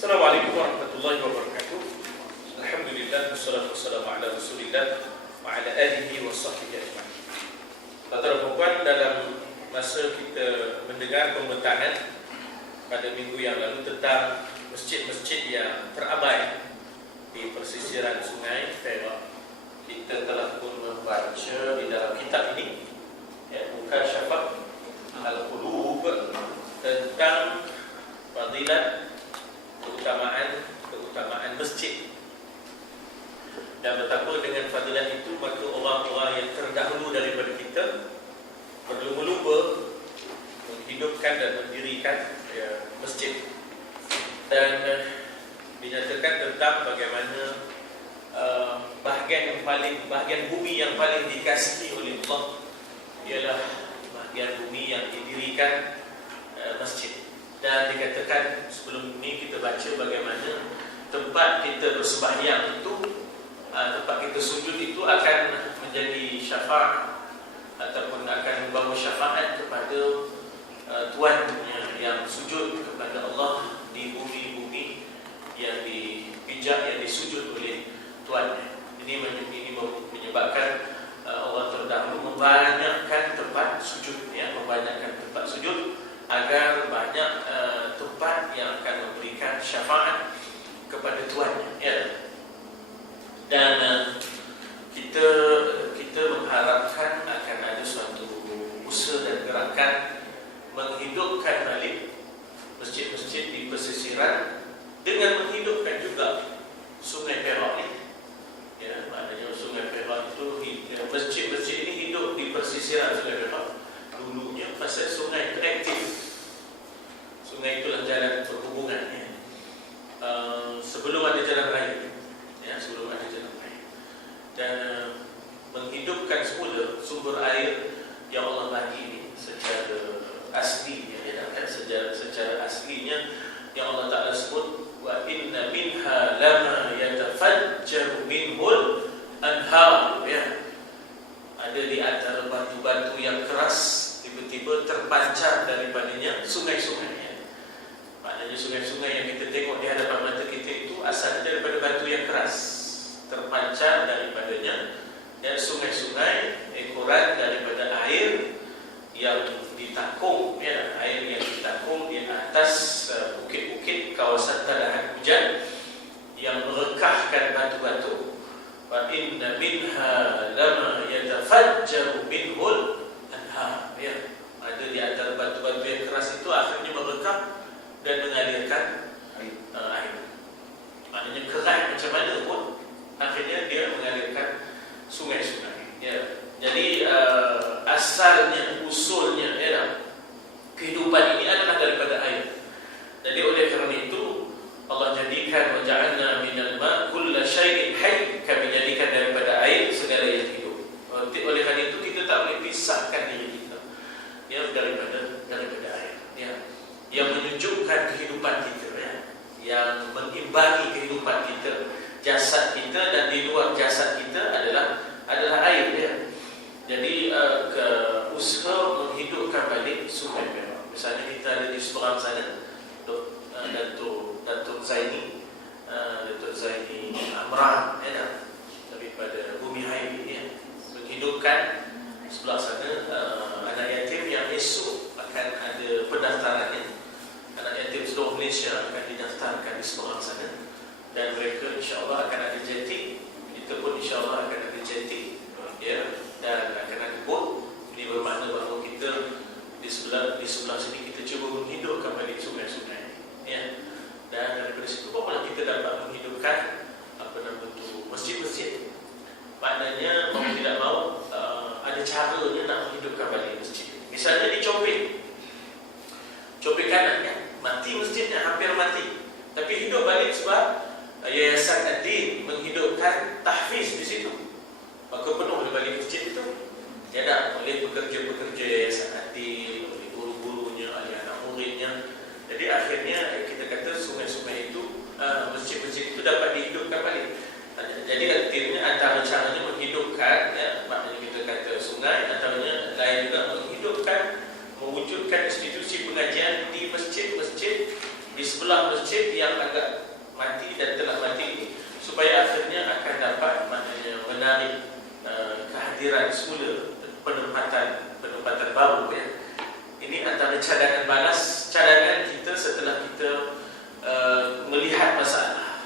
Assalamualaikum warahmatullahi wabarakatuh. Alhamdulillah wassalatu wassalamu ala Rasulillah wa ala alihi wa sahbihi ajma'in. Tuan-tuan, dalam masa kita mendengar pembentahan pada minggu yang lalu tentang masjid-masjid yang terabai di persisiran Sungai Perak, kita telah pun membaca di dalam kitab ini, Mukasyafah Al-Qulub, tentang fadilat keutamaan masjid. Dan betapa dengan fadilat itu maka orang-orang yang terdahulu daripada kita berlumba-lumba menghidupkan dan mendirikan masjid. Dan dinyatakan tentang bagaimana bahagian bumi yang paling dikasihi oleh Allah ialah bahagian bumi yang didirikan masjid. Dan dikatakan sebelum ini kita baca bagaimana tempat kita bersembahyang itu, tempat kita sujud itu akan menjadi syafaat ataupun akan membawa syafaat kepada tuannya yang sujud kepada Allah di bumi-bumi yang dipijak, yang disujud oleh tuannya. Ini menyebabkan orang terdahulu membanyakkan tempat sujud, membanyakkan tempat sujud agar banyak tempat yang akan memberikan syafaat kepada tuannya. Dan kita mengharapkan akan ada suatu usaha dan gerakan menghidupkan balik masjid-masjid di pesisiran dengan menghidupkan juga Sungai Perak ini. Maknanya Sungai Perak itu, masjid-masjid ini hidup di pesisiran Sungai Perak. Dulunya pasal sungai itu aktif. Sungai itulah jalan perhubungannya. Sebelum ada jalan raya, sebelum ada jalan raya. Dan menghidupkan semula sumber air yang Allah bagi ini secara aslinya, secara aslinya yang Allah Ta'ala sebut, wa inna minha lama yatafajjaru minhul anhar. Ada di antara batu-batu yang keras tiba-tiba terpancar daripadanya sungai-sungai. Maknanya sungai-sungai yang kita tengok di hadapan mata kita itu asalnya daripada batu yang keras, terpancar daripadanya sungai-sungai, ekoran daripada air yang ditakung, air yang ditakung di atas bukit-bukit kawasan tadahan hujan yang merekahkan batu-batu. Wa inna minha lama yatafajjaru minhul anhar. Ada di antara batu-batu yang keras itu akhirnya merekah dan mengalirkan air. Maknanya keras macam mana pun akhirnya dia mengalirkan sungai-sungai. Jadi asalnya, usulnya kehidupan ini adalah daripada air. Jadi oleh kerana itu Allah jadikan waja'alna minal ma' kulla syai'in hayy, kami jadikan daripada air segala yang hidup. Oleh kerana itu kita tak boleh pisahkan diri kita daripada air. Yang menyejukkan kehidupan kita, yang mengimbangi kehidupan kita, jasad kita, dan di luar jasad kita adalah air. Jadi usaha menghidupkan balik Sungai Perak. Misalnya kita ada di seberang sana Datuk Zaini Amran daripada Bumi Hai menghidupkan sebelah sana anak yatim yang esok akan ada pendaftarannya. Anak yatim seluruh Malaysia akan didaftarkan di seberang sana, dan mereka insya-Allah akan ada jeti. Kita pun insya-Allah akan ada jeti, dan akan ada bot. Ini bermakna bahawa kita di sebelah sini kita cuba menghidupkan balik sungai-sungai. Dan daripada situ barulah kita dapat menghidupkan masjid-masjid. Maknanya mau tidak mau ada caranya nak menghidupkan balik masjid. Misalnya di Copek kanan, mati masjidnya, hampir mati, tapi hidup balik sebab Yayasan Ad-Din menghidupkan tahfiz di situ, maka penuh di balik masjid itu. Oleh pekerja-pekerja Yayasan Ad-Din, oleh guru-gurunya, oleh anak muridnya. Jadi akhirnya kita kata sungai-sungai itu, masjid-masjid itu dapat dihidupkan balik. Jadi artinya antara caranya menghidupkan, maknanya kita kata sungai, antaranya lain juga menghidupkan, mewujudkan institusi pengajian di masjid-masjid di sebelah masjid yang agak mati dan telah mati ini, supaya akhirnya akan dapat maknanya menarik kehadiran semula, penempatan baru ya. Ini antara cadangan balas, cadangan kita setelah kita melihat masalah.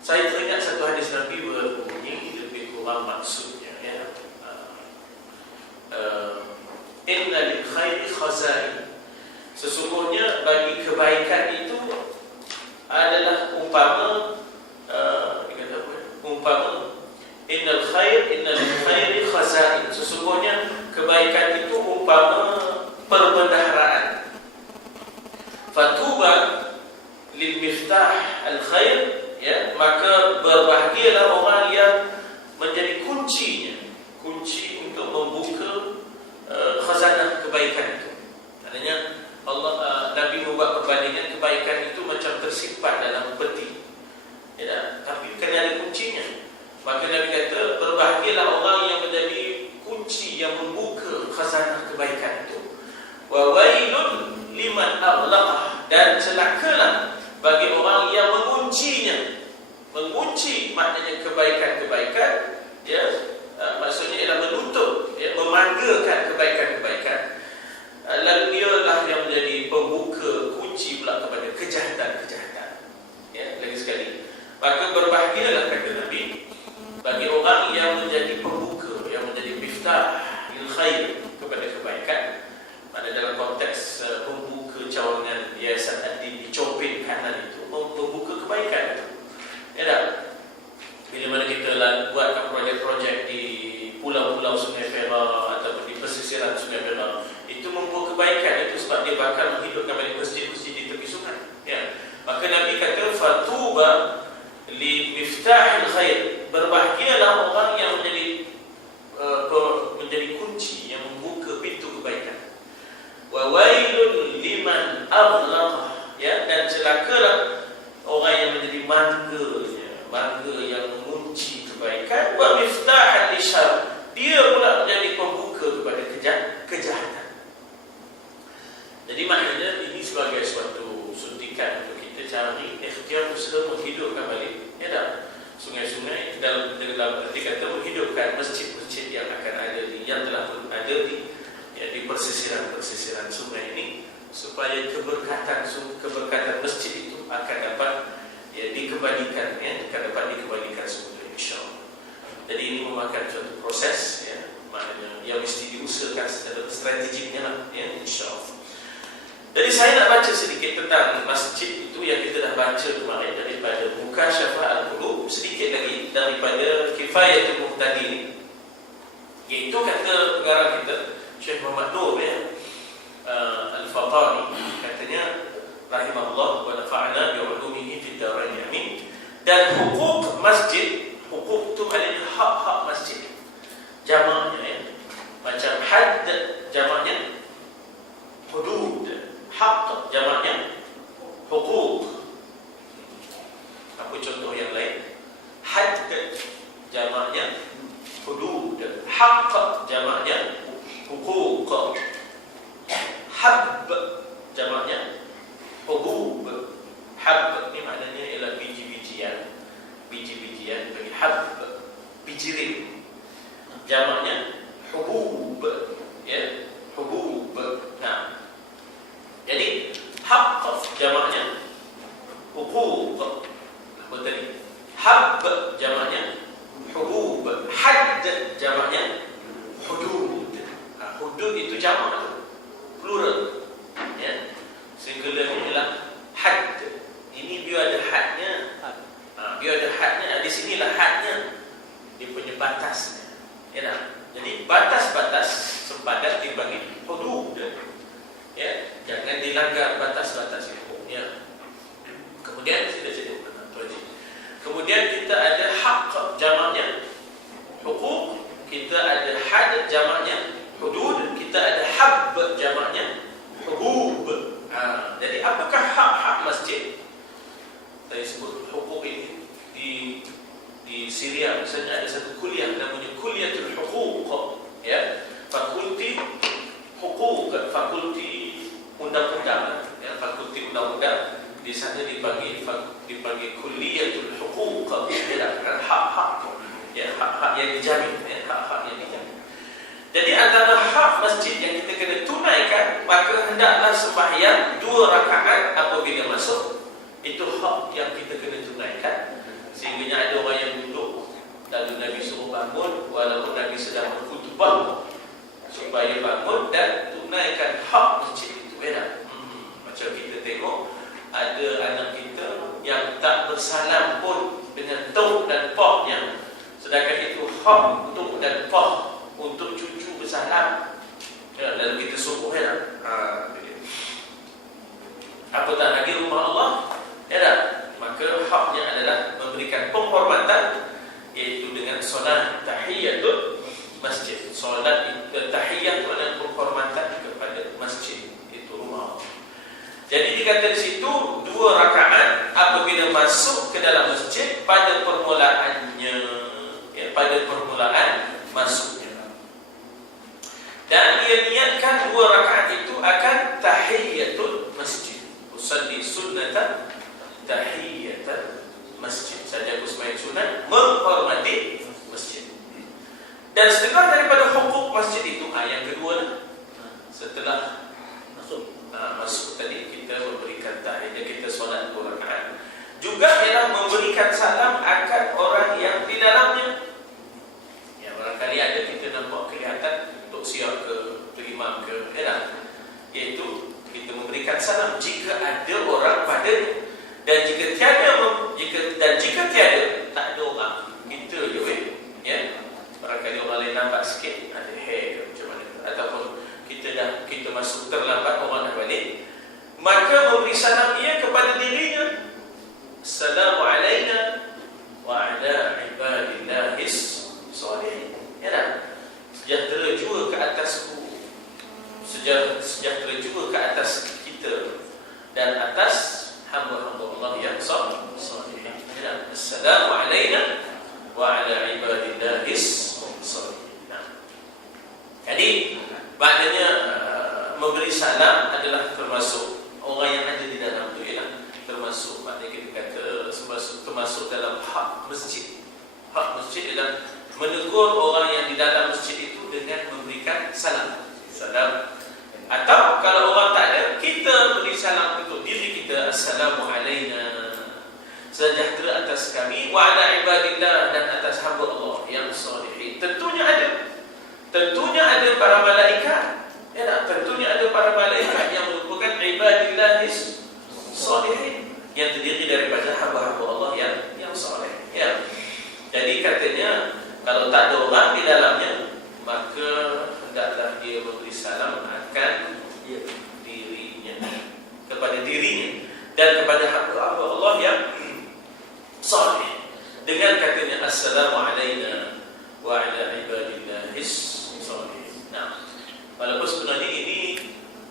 Saya teringat satu hadis Nabi berbunyi lebih kurang maksudnya ya. Inna lil khairi khazain. Sesungguhnya bagi kebaikan itu adalah umpama innal lil khairi khazain. Sesungguhnya kebaikan itu umpama perbendaharaan. Fatuba lil miftah al khair, ya, maka berbahagialah orang yang menjadi kunci untuk membuka khazanah kebaikan itu. Artinya Nabi membuat perbandingan kebaikan itu macam tersimpan dalam peti, ya, tapi kena ada kuncinya. Maka Nabi kata berbahagialah orang yang menjadi kunci yang membuka khazanah kebaikan itu. Wa wailun liman aghlaqah, dan celakalah bagi orang yang menguncinya. Mengunci maknanya kebaikan-kebaikan, ya, maksudnya ialah menutup, ya, memanggakan kebaikan-kebaikan. Lalu dialah yang menjadi pembuka kunci pula kepada kejahatan-kejahatan. Ya, lagi sekali. Maka berbahagialah kata Nabi bagi orang yang menjadi pembuka, yang menjadi miftah lil khair, kepada kebaikan. Pada dalam konteks membuka cawangan Yayasan Ad-Din di Copet kanan itu, membuka kebaikan itu. Ya tak? Bila mana kita buatkan projek-projek di pulau-pulau Sungai Perak ataupun di pesisiran Sungai Perak, itu membuat kebaikan itu sebab dia bakal menghidupkan balik masjid-masjid di tepi sungai. Ya. Maka Nabi kata fatuba li miftahil khair, berbahagialah orang yang menjadi kunci yang membuka pintu kebaikan. Wa wailun liman aghlaqah, ya, dan celakalah orang yang menjadi mangga yang mengunci kebaikan. Wa miftahan lisyarr, dia pula menjadi pembuka kepada kejahatan. Jadi maknanya ini sebagai suatu suntikan untuk kita cari ikhtiar usaha menghidupkan balik, ya tak? Sungai-sungai dalam arti kata menghidupkan masjid-masjid yang akan ada yang telah ada di persisiran sungai ini, supaya keberkatan masjid itu akan dapat dikembalikan, akan dapat dikembalikan semula, insya-Allah. Jadi ini memakan suatu proses, ya, maknanya yang mesti diusahakan secara strategiknya lah, ya, insya-Allah. Jadi saya nak baca sedikit tentang masjid itu yang kita dah baca kemarin daripada Mukasyafah Al-Qulub, sedikit lagi daripada Kifayatul Muhtadin, iaitu kata pengarang kita Syekh Muhammad Nur, ya, Al-Fatani, katanya rahimahullah wa nafa'na bi 'ulumihi fid darain amin. Dan hukuk masjid, hukuk itu maknanya hak-hak masjid, jamaknya, ya, macam had jamaknya hudud, hak jamaknya hukuk. Apa contoh yang lain? Had jamaknya hudud, hak jamaknya hukuk, hab jamaknya hubub. Hab ni maknanya ialah biji-bijian, bagi hab, bijirin, jamaknya hubub, ya, hubub. Nah, jadi hak jamaknya hukuk. Apa tadi? Hab jamaknya hubub, had jamaknya hudud. Hudud itu jamak tu, plural, ya. Singular ni ialah had. Ini dia ada hadnya. Dia ada hadnya. Di sinilah hadnya, dia punya batasnya, ya tak? Jadi batas-batas sempadan dibagi hudud, ya, jangan dilanggar batas-batas itu, ya. Kemudian kemudian kita ada hak jamaknya hukuk, kita ada had jamaknya hudud, kita ada hab jamaknya hubub. Jadi apakah hak-hak masjid? Saya sebut hukuk ini di Syria misalnya ada satu kuliah namanya Kuliatul Hukuk, ya, fakulti hukuk, fakulti undang-undang, ya, fakulti undang-undang, di sana dipanggil kulliyatul huquq, hak-hak, ya, hak-hak yang dijamin, ya, hak-hak yang dijamin. Jadi antara hak masjid yang kita kena tunaikan, maka hendaklah sembahyang 2 rakaat apabila masuk. Itu hak yang kita kena tunaikan. Sehingga ada orang yang duduk, lalu Nabi suruh bangun walaupun Nabi sedang berkhutbah, supaya bangun dan tunaikan hak masjid itu. Macam kita tengok ada anak kita yang tak bersalam pun dengan tok dan pahnya, sedangkan itu hak tok dan pah untuk cucu bersalam, ya, lalu kita suruh, ya, apatah lagi rumah Allah, ya tak? Maka haknya adalah memberikan penghormatan, iaitu dengan solat tahiyatul masjid. Solat tahiyat adalah penghormatan kepada masjid, itu rumah Allah. Jadi dikata di situ 2 rakaat apabila masuk ke dalam masjid pada permulaannya, ya, pada permulaan masuknya. Dan dia niatkan 2 rakaat itu akan tahiyatul masjid. Usalli sunnatan tahiyatul masjid. Saja aku sembahyang sunat menghormati masjid. Dan setengah daripada hukuk masjid itu, yang kedua, setelah masuk tadi kita memberikan tahiyat, kita solat 2 rakaat. Juga ialah memberikan salam akan orang yang di dalamnya. Ya, barangkali ada kita nampak kelihatan untuk siap ke imam ke, iaitu kita memberikan salam jika ada orang padanya. Dan jika tiada, tak ada orang, kita je, ya. Barangkali orang lain lambat sikit, ada hair ke macam mana, ataupun kita masuk terlambat, orang dah balik, maka memberi salam ia kepada dirinya. Assalamualaikum wa ala ibadillahis sholihin. Ya tak? Sejahtera juga ke atasku, sejahtera juga ke atas kita dan atas hamba-hamba Allah yang sholihin. Ya, Assalamualaikum wa ala ibadillahis sholihin. Jadi maknanya memberi salam adalah termasuk orang yang ada di dalam itu, ya, termasuk, maknanya kita kata termasuk dalam hak masjid. Hak masjid adalah menegur orang yang di dalam masjid itu dengan memberikan salam. Atau kalau orang tak ada, kita beri salam untuk diri kita. Assalamualaikum, sejahtera atas kami, wa ala ibadillah, dan atas hamba Allah yang sholihin. Tentunya ada para malaikat, ya, tentunya ada para malaikat yang merupakan ibadillahis sholihin, yang terdiri daripada hamba-hamba Allah yang soleh, ya. Jadi katanya kalau tak ada orang di dalamnya, maka hendaklah dia memberi salam akan dirinya, kepada dirinya dan kepada hamba-hamba Allah yang soleh, dengan katanya Assalamualaikum wa ala ibadillahis sholihin. Nah, walaupun sebenarnya ini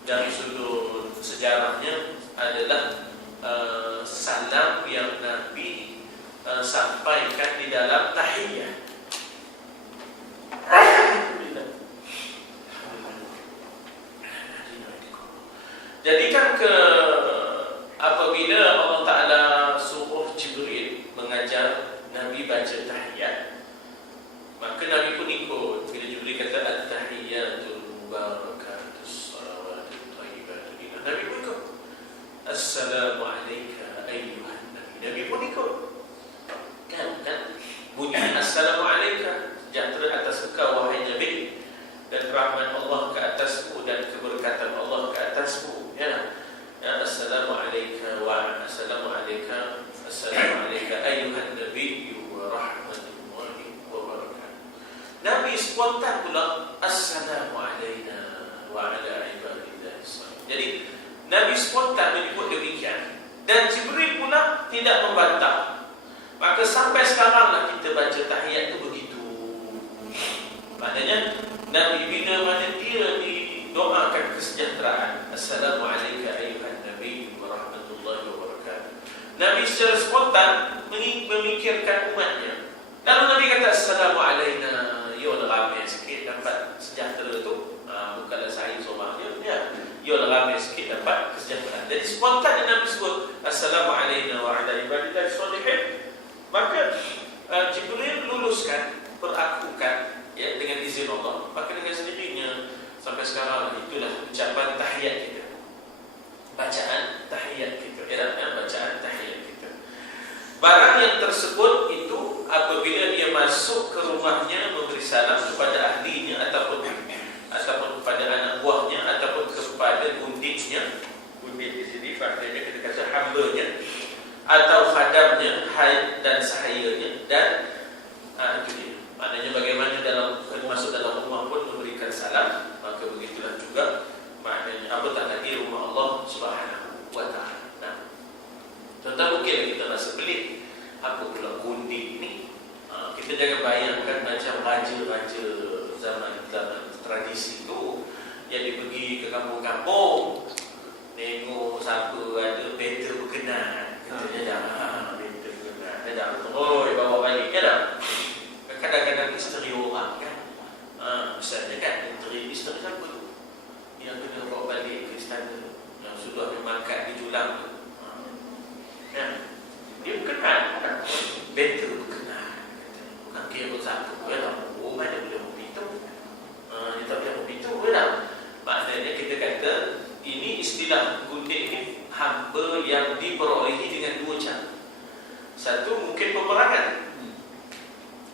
dari sudut sejarahnya adalah salam yang Nabi sampaikan di dalam tahiyat. Jadi kan apabila Allah Ta'ala suruh Jibril mengajar Nabi baca tahiyat, maka Nabi pun ikut. Bila Jibril kata at-tahiyatul mubarakatus salawatut thayyibatu lillah, Nabi pun ikut. Assalamualaikum ayyuhan nabi, Nabi pun ikut. Kan bunyi Assalamualaikum, sejahtera atas engkau wahai Nabi, dan rahmat Allah ke atasmu dan keberkatan Allah ke atasmu, ya. Assalamualaikum wa assalamualaikum ayyuhan nabi wa rahmatullahi wa barakatuh. Nabi spontan pula Assalamualaikum wa ala ibadillah. Jadi Nabi spontan menyebut demikian, dan Jibril pula tidak membantah. Maka sampai sekaranglah kita baca tahiyat itu begitu. Maknanya Nabi bila mana dia didoakan kesejahteraan, Assalamualaikum ayyuhan nabi wa rahmatullahi wa barakatuh, Nabi secara spontan memikirkan umatnya. Lalu Nabi kata Assalamualaikum, yolah ramai sikit dapat sejahtera itu, bukanlah saya somaknya, ya, yolah ramai sikit dapat kesejahteraan. Jadi spontan yang Nabi sebut Assalamualaikum warahmatullahi wabarakatuh. Maka Jibril luluskan, perakukan ya dengan izin Allah. Maka dengan sendirinya sampai sekarang itulah ucapan tahiyat kita, bacaan tahiyat kita, bacaan tahiyat kita. Barang yang tersebut itu apabila dia masuk ke rumahnya memberi salam kepada ahlinya ataupun kepada anak buahnya ataupun kepada undiknya. Undik di sini maknanya kita kata hambanya atau khadamnya, haid dan sahayanya, dan itu dia. Maknanya bagaimana dalam masuk dalam rumah pun memberikan salam, maka begitulah juga maknanya apatah lagi rumah Allah Subhanahu wa taala. Nah, tentang mungkin kita rasa pelik, apa pula gundik ni? Kita jangan bayangkan macam raja-raja zaman tradisi tu yang dia pergi ke kampung-kampung tengok siapa ada peta berkenan, kita dah peta berkenan, dah terus bawa balik kan dah. Kadang-kadang isteri orang kan, misalnya kan isteri siapa tu yang kena bawa balik ke istana, yang sudah memakan di julang tu, dia berkenan kan, peta berkenan, bukan kira siapa ya dah. Oh, mana boleh begitu, dia tak boleh begitu dah. Maknanya kita kata ini istilah gundik ini hamba yang diperolehi dengan dua cara. Satu mungkin peperangan,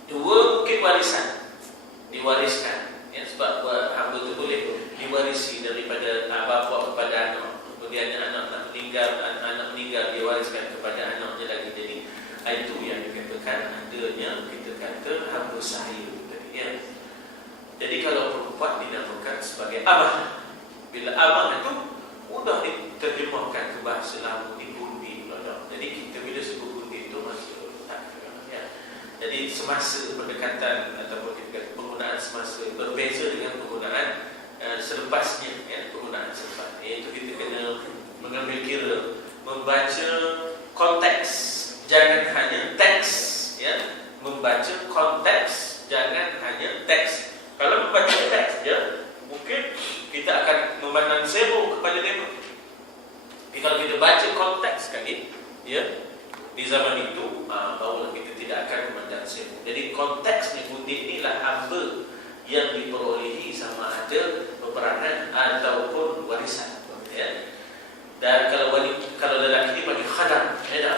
dua mungkin warisan, diwariskan ya, sebab hamba itu boleh diwarisi daripada bapa kepada anak, kemudian anak nak meninggal, anak meninggal dia wariskan kepada anaknya lagi. Jadi itu yang dikatakan adanya kita kata hamba sahih tadi ya. Jadi kalau perempuan dinamakan sebagai abah, bila abah itu sudah diterjemahkan ke bahasa lama dibundi. Jadi kita bila sebut bundi itu masuk tak ya. Jadi semasa pendekatan ataupun penggunaan semasa berbeza dengan penggunaan selepasnya ya, penggunaan selepas. Iaitu kita kena mengambil kira, membaca konteks, jangan hanya teks ya. Membaca konteks, jangan hanya teks. Kalau membaca teks ya, mungkin kita akan memandang zero kepada dia. Tapi kalau kita baca konteks sekali ya, di zaman itu barulah kita tidak akan memandang zero. Jadi konteksnya gundik inilah hamba yang diperolehi sama ada peperangan ataupun warisan ya. Dan kalau lelaki bagi khadam ya.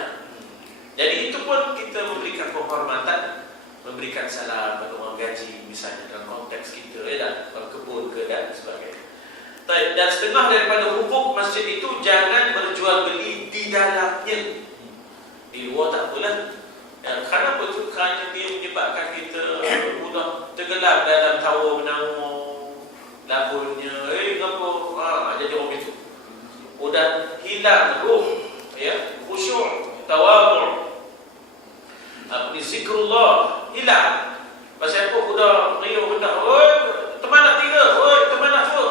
Jadi itu pun kita memberikan penghormatan, memberikan salam pada orang gaji misalnya dalam konteks kita ya, kalau kebun ke dan sebagainya. Dan setengah daripada hubung masjid itu jangan berjual beli di dalamnya. Di luar tak apalah ya, kerana apa tu? Kerana dia menyebabkan kita mudah tenggelam dalam tawa menangis labunya kenapa jadi orang itu. Dan hilang ruh ya, khusyuk, tawadhu, zikrullah hilang. Pasal apa? Udah riuh rendah, oi teman nak tiga, oi teman nak dua,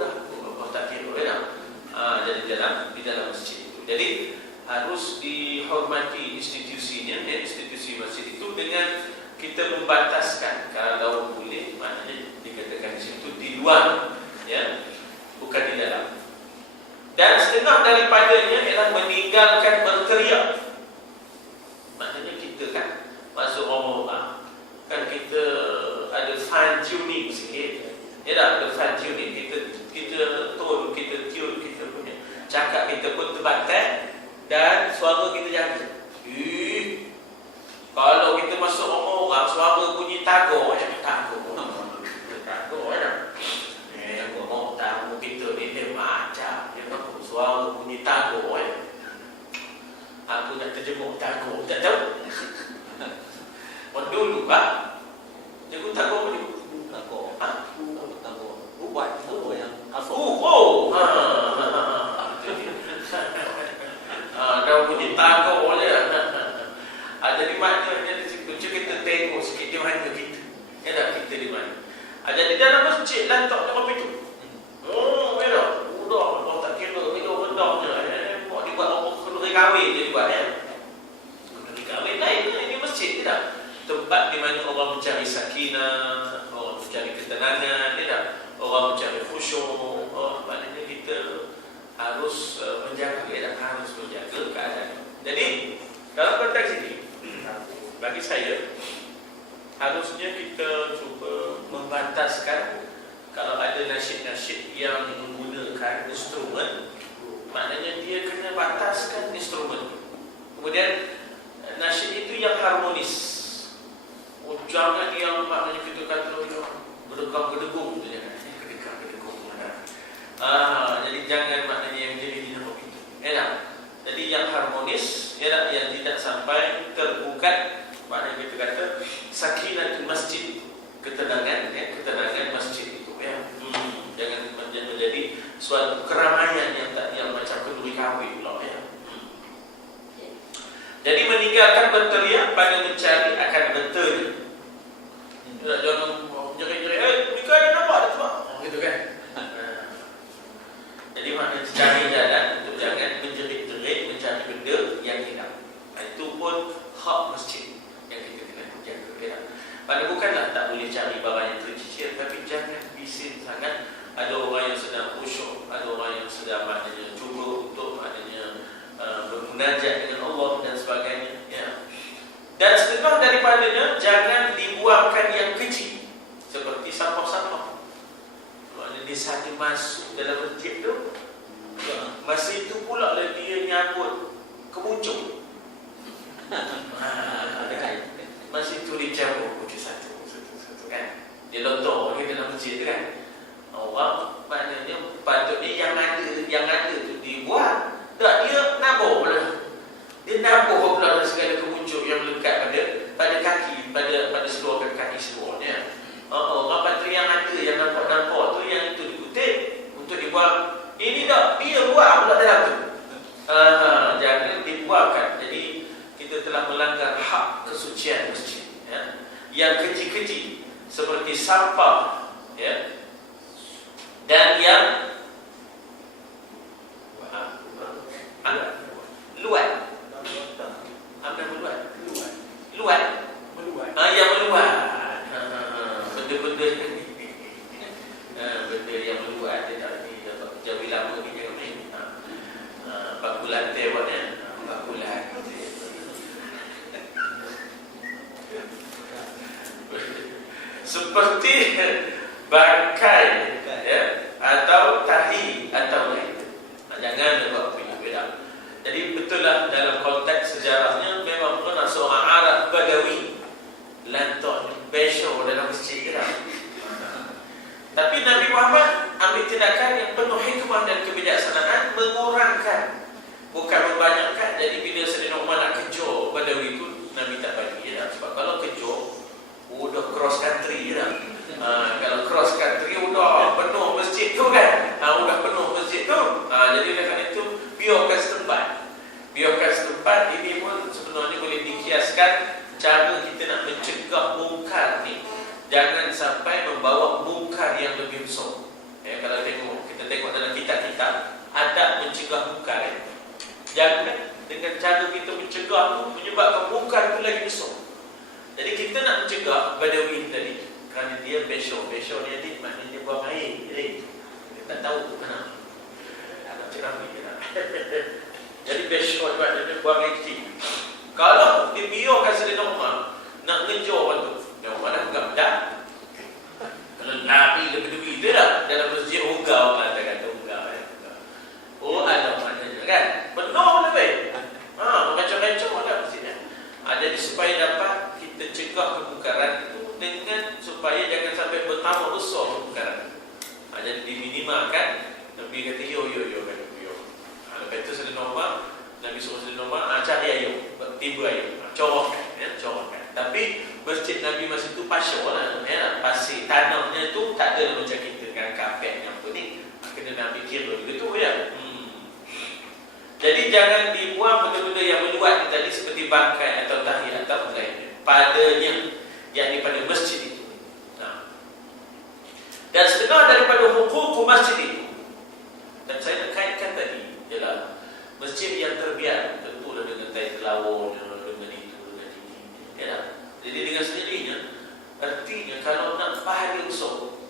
dah apa tak tidur dah. Jadi di dalam masjid itu. Jadi harus dihormati institusinya ya, institusi masjid itu dengan kita membataskan kalau boleh, maknanya dikatakan di situ di luar ya, bukan di dalam. Dan setengah daripadanya ialah meninggalkan berteriak. Maknanya kita kan masuk orang kan kita ada fine tuning sikit. Ya dah, ada fine tuning. Kita tone, kita tune kita punya. Cakap kita pun terbatas dan suara kita jaga. Kalau kita masuk orang suara bunyi tagur ya, tagur ya. Ngomong tamu kita ni dia macam dia apa suara bunyi tagur ya. Aku nak terjemur tagur, tak tahu. Dulu Pak, jago tagur ni. Tagur. Tagur. Buat tagur yang kasut. Dah bunyi tagur je. Jadi maknanya kita tengok sikit di mana kita. Ya tak, kita di mana. Jadi dalam masjid lantak dalam pintu. Ya tak. Udah tak kira itu rendahnya. Mau dibuat orang kenduri kahwin dia dibuat ya. Kenduri kahwin lain ini masjid tidak. Tempat di mana orang mencari sakinah, orang mencari ketenangan, tidak. Orang mencari khusyuk. Maknanya kita harus ataskan kalau ada nasyid-nasyid yang menggunakan instrumen, maknanya dia kena bataskan instrumen. Kemudian nasyid itu yang harmonis. Jangan yang maknanya kita kata berdegang-berdegung tu jangan. Berdegang-berdegung mana. Jadi jangan maknanya yang jadi begitu. Jadi yang harmonis, yang tidak sampai tergugat, maknanya kita kata sakinatul masjid, ketenangan masjid itu ya. Jangan menjadi suatu keramaian yang macam kenduri kahwin pula ya. Jadi meninggalkan berteriak pada mencari akan berteri. Jangan jerit-jerit, ni kan nampak tak? Gitu kan. Jadi maknanya cari jalan untuk jangan menjerit-jerit mencari benda yang hilang. Itu pun hak masjid yang kita kena jaga ya. Pada bukanlah tak boleh cari barang yang tercicir, tapi jangan bising sangat. Ada orang yang sedang khusyuk, ada orang yang sedang maknanya cuba untuk maknanya bermunajat dengan Allah dan sebagainya ya. Dan setengah daripadanya jangan dibuangkan yang kecil seperti sampah-sampah. Maknanya dia saja masuk dalam masjid tu, masa itu pula lah dia nyabut kemuncung. Masa itu dia cabut satu kan. Dia lontor ke dalam masjid tu kan. Orang maknanya patutnya yang ada tu dibuat. Tak, dia nabur pula. Dia nabur pula segala kemuncung yang melekat pada kaki, pada seluar kaki seluarnya. Orang patut yang ada, yang nampak tu, yang itu dikutip untuk dibuat. Ini tak, dia buat pula dalam tu. Jangan dibuatkan. Jadi kita telah melanggar hak kesucian masjid ya. Yang kecil-kecil seperti sampah ya. Dan yang luat. Apa meluat? Luat. Yang meluat. Benda-benda benda yang meluat dia tak ni jauh lama ni jangan main. Bakulan tewaknya. Bakulan. Seperti bangkai ya, atau tahi atau lain. Jangan buat beda. Jadi betul lah dalam konteks sejarahnya memang pernah seorang Arab Badawi lantak besok dalam masjid kita. Tapi Nabi Muhammad ambil tindakan yang penuh hikmah dan kebijaksanaan, mengurangkan bukan membanyakkan. Jadi bila Sayyidina Umar nak kejar Badawi itu, Nabi tak bagi ya. Sebab kalau kejar udah cross country je dah. Kalau cross country udah penuh masjid tu kan. Udah penuh masjid tu. Jadi dengan itu biarkan setempat ini pun sebenarnya boleh dikiaskan cara kita nak mencegah mungkar ni. Jangan sampai membawa mungkar yang lebih besar. Kalau kita tengok dalam kitab-kitab adab mencegah mungkar ya. Jangan dengan cara kita mencegah tu menyebabkan mungkar tu lagi besar. Jadi kita nak mencegah Badawi tadi kerana dia besok ni adik maknanya dia buang air adik. Dia tak tahu tu mana. Nak cerami je lah. Jadi besok maknanya dia buang air kecil. Kalau dibiarkan Sayyidina Umar nak ngejar orang tu, dia Umar dah pegang pedang. Kalau Nabi lebih Badawi dia dah dalam masjid ugau lah, dia kata ugau ya. Oh ada maknanya kan. Penuh lebih. Macam-macam ada masjidnya. Jadi supaya dapat kita cegah kemungkaran itu dengan supaya jangan sampai bertambah besar kemungkaran. Jadi diminimalkan. Nabi kata yo. Lepas itu Sayyidina Umar, Nabi suruh Sayyidina Umar cari air, tiba air, corokkan. Tapi masjid Nabi masa itu pasir lah, pasir tanahnya tu tak ada macam kita dengan kapet yang apa ni. Kena Nabi kira begitu ya. Jadi jangan dibuang benda-benda yang meluat tadi seperti bangkai atau tahi atau lainnya padanya, yakni pada masjid itu. Dan setengah daripada hukum masjid itu, dan saya nak kaitkan tadi ialah masjid yang terbiar tentulah dengan tai telawar, dengan itu, dengan ini ya. Jadi dengan sendirinya artinya kalau nak pahala besar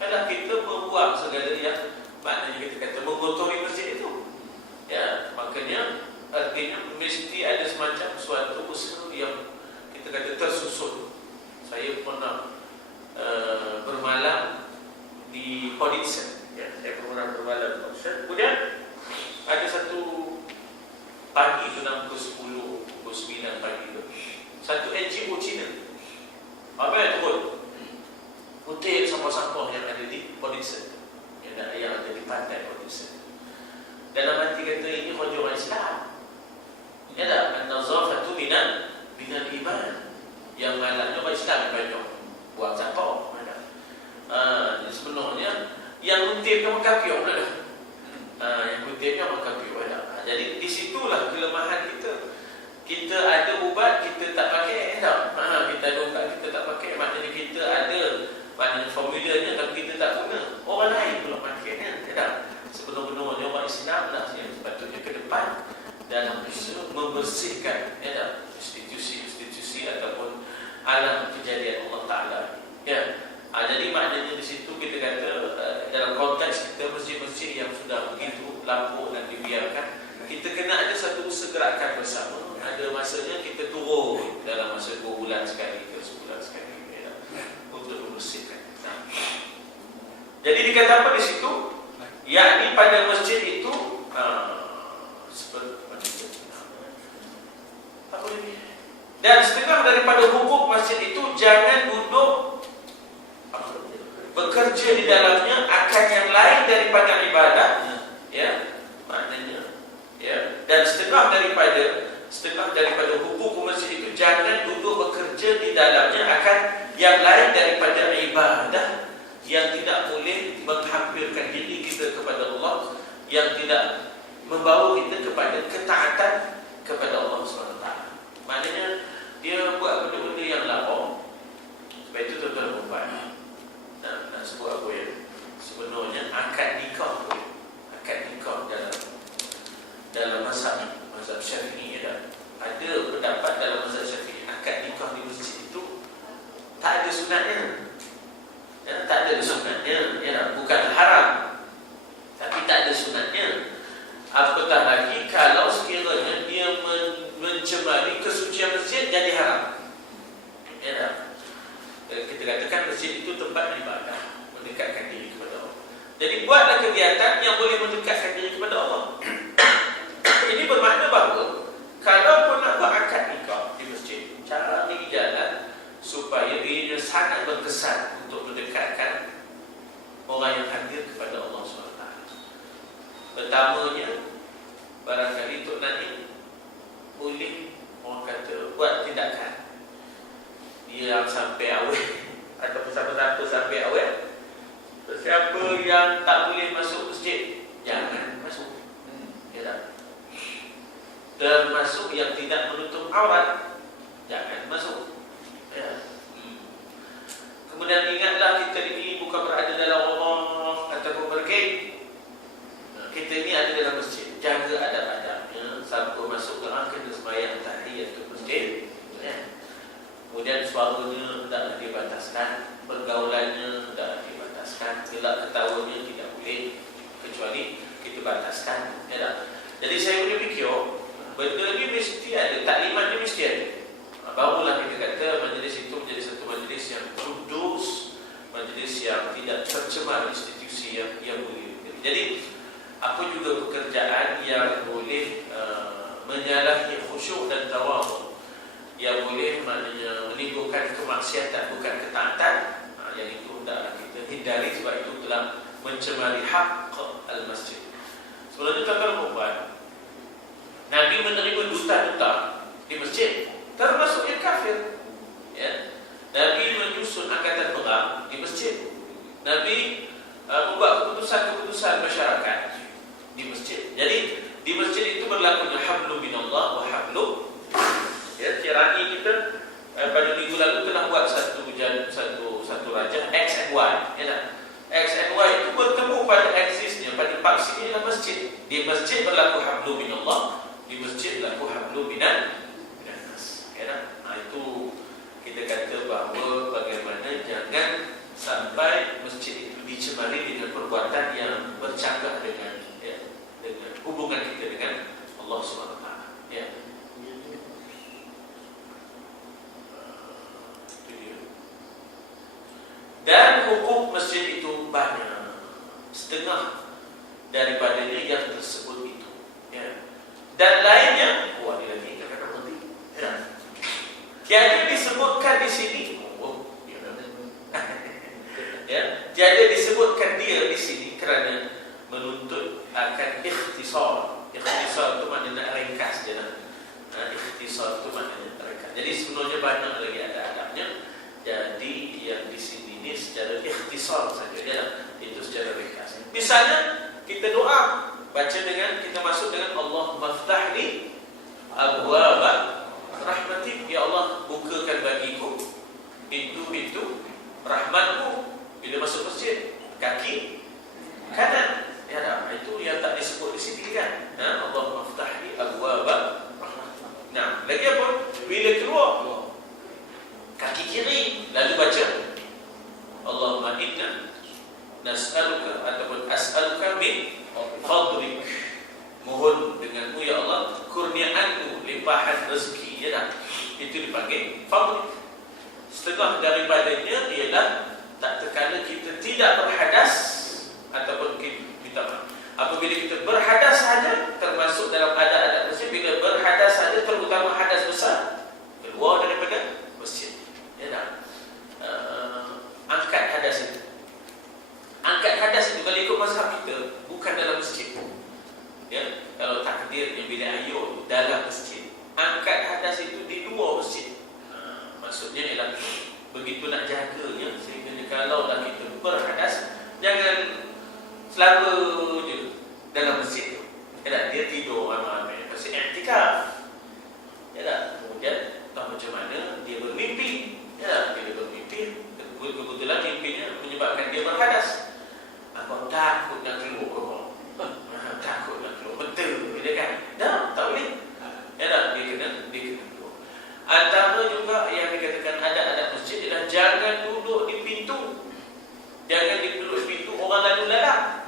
adalah kita membuang segala yang maknanya kita kata mengotori masjid itu ya. Makanya artinya mesti ada semacam suatu usaha yang kita kata tersusun. Saya pernah bermalam di Hodgson. Ya, saya pernah bermalam di Hodgson. Kemudian ada satu pagi tu, dalam pukul 10, pukul 9 pagi tu, satu NGO Cina apa yang turun putih sampah-sampah yang ada di Hodgson, yang ada di pantai Hodgson. Dalam hati kata, ini wajah orang Islam. Ya tak? An-nazafatu minal iman. Yang malaknya orang Islam banyak buang sampah. Sebenarnya yang kutipnya orang kafir pula dah. Yang kutipnya orang kafir dah. Jadi di situlah kelemahan kita. Kita ada ubat, kita tak pakai dah. Kita ada ubat, kita tak pakai. Maknanya kita ada formulanya, tapi kita tak guna. Orang lain pula pakainya. Tak? Sebenar-benarnya orang Islam lah yang sepatutnya ke depan dalam usaha membersihkan institusi-institusi ataupun alam kejadian Allah Ta'ala. Ya. Jadi maknanya di situ kita kata dalam konteks kita masjid-masjid yang sudah begitu lapuk dan dibiarkan, kita kena ada satu usaha gerakan bersama. Ada masanya kita turun dalam masa 2 bulan sekali ke sebulan sekali, ya, untuk membersihkan. Jadi dikata apa di situ? Yakni pada masjid itu dan setengah daripada hukum masjid itu jangan duduk bekerja di dalamnya akan yang lain daripada ibadahnya, ya, maknanya, ya. Dan setengah daripada hukum masjid itu jangan duduk bekerja di dalamnya akan yang lain daripada ibadah, yang tidak boleh menghampirkan diri kita kepada Allah, yang tidak membawa kita kepada ketaatan kepada Allah SWT. Maknanya dia buat benda-benda yang lapar. Sebab itu tuan-tuan dan puan, nak sebut apa ya, sebenarnya akad nikah pun, akad nikah dalam mazhab Syafi'i, ya, ada pendapat dalam mazhab Syafi'i akad nikah di masjid itu tak ada sunatnya. Ya, tak ada sunatnya, ya, bukan haram, tapi tak ada sunatnya. Apatah lagi kalau sekiranya dia mencemari kesucian masjid, jadi haram. Ya, kita katakan masjid itu tempat ibadah, mendekatkan diri kepada Allah. Jadi buatlah kegiatan yang boleh mendekatkan diri kepada Allah. Ini bermakna bahawa kalau pun nak buat akad nikah di masjid, cari jalan supaya dirinya sangat berkesan untuk mendekatkan orang yang hadir kepada Allah SWT. Pertamanya, barangkali Tok Naim boleh, orang kata, buat tindakan yang sampai awal ataupun siapa-siapa sampai awal. Siapa yang tak boleh masuk masjid, jangan masuk, ya tak? Termasuk yang tidak menutup aurat, jangan masuk, ya. Kemudian ingatlah, kita ini bukan berada dalam rumah ataupun pergi. Kita ini ada dalam masjid, jaga adab-adabnya. Siapa masuk dalam kena sembahyang tahiyatul masjid, ya. Kemudian suaranya hendaklah dibataskan, pergaulannya hendaklah dibataskan, gelak ketawanya tidak boleh, kecuali kita bataskan, ya tak? Jadi saya boleh fikir benda ni mesti ada, taklimat ni mesti ada. Barulah kita kata majlis itu menjadi satu majlis yang kudus, majlis yang tidak tercemar institusi yang mulia. Jadi apa juga pekerjaan yang boleh menyalahi khusyuk dan tawadhu, yang boleh maknanya menimbulkan kemaksiatan bukan ketaatan, yang itu hendaklah kita hindari, sebab itu telah mencemari hak al-masjid. Sebenarnya tuan-tuan, Nabi menerima duta-duta di masjid, termasuk yang kafir, ya. Nabi menyusun angkatan perang di masjid. Nabi membuat keputusan-keputusan masyarakat di masjid. Jadi di masjid itu berlakunya hablum minallah wa hablum, ya. Tirani kita pada minggu lalu telah buat satu rajah X and Y, ya. X and Y itu bertemu pada aksisnya, pada paksinya dalam masjid. Di masjid berlaku hablum minallah, di masjid berlaku hablum minan nas, ya. Itu kita kata bahawa bagaimana jangan sampai masjid itu dicemari dengan perbuatan yang bercanggah dengan, ya, dengan hubungan kita dengan Allah SWT, ya. banyak, setengah daripadanya yang tersebut itu, ya. Dan lainnya, wah dia lagi kata-kata nanti, ya. Tiada disebutkan di sini, ya, tiada disebutkan dia di sini kerana menuntut akan ikhtisar. Ikhtisar itu maknanya nak ringkas je lah. Ikhtisar itu maknanya ringkas. Jadi sebenarnya banyak lagi ada adabnya. Jadi yang di sini ni secara ikhtisar saja, ya, itu secara ringkas. Misalnya kita doa, baca dengan, kita masuk dengan Allahumma ftah li abwaaba rahmatik, ya Allah bukakan bagiku pintu-pintu rahmatmu. Bila masuk masjid, kaki kanan, ya dah, itu yang tak disebut di sini kan. Allahumma ftah li abwaaba rahmatik. Nah, lagi apa? Bila keluar, kaki kiri, lalu baca Allahumma inna nas'aluka ataupun as'aluka min fadlik, mohon denganmu ya Allah kurniaanmu, limpahan rezeki, ya dah, itu dipanggil fadlik. Setengah daripadanya ialah tak terkala kita tidak berhadas ataupun kita apabila kita berhadas saja, termasuk dalam adab-adab masjid, bila berhadas saja, terutama hadas besar, keluar daripada masjid, ya dah, angkat hadas itu. Angkat hadas itu kalau ikut mazhab kita bukan dalam masjid, ya. Kalau takdirnya bila ayun dalam masjid, angkat hadas itu di luar masjid. Maksudnya ialah begitu nak jaganya, sehingga kalau dah kita berhadas, jangan selama je dalam masjid tu, ya tak? Dia tidur ramai-ramai masih i'tikaf, ya tak? Kemudian tak macam mana dia bermimpi, ya tak? Bila bermimpi, kebetulan mimpinya menyebabkan dia berhadas, abang takut nak keluar, takut nak keluar, betul dia kan? Dah, tak boleh, ya tak? Dia kena keluar. Antara juga yang dikatakan adab-adab masjid ialah jangan duduk di pintu. Jangan duduk di pintu orang lalu lalang.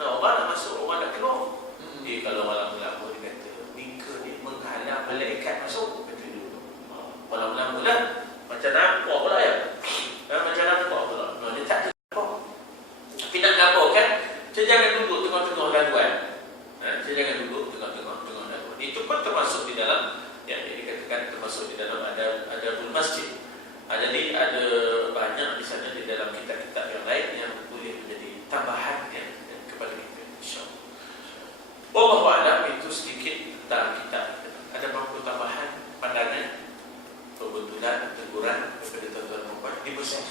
Orang nak masuk, orang nak keluar. Kalau malam lama dia kata, mika ni menghalang malaikat masuk. Kata dulu. Malam lama lah. Macam nampak pula ya. Macam nampak pula. Dia tak nampak. Tapi nak nampak kan, saya jangan duduk tengah-tengah laluan. Saya jangan duduk tengah-tengah laluan. Itu pun termasuk di dalam yang dikatakan termasuk di dalam adabul masjid. Jadi ada banyak di sana di dalam kitab-kitab yang lain yang boleh menjadi tambahan ya, kepada kita, insya-Allah. Wallahu a'lam, itu sedikit tentang kitab. Ada apa tambahan pandangan, kebetulan teguran kepada tuan-tuan puan di besar.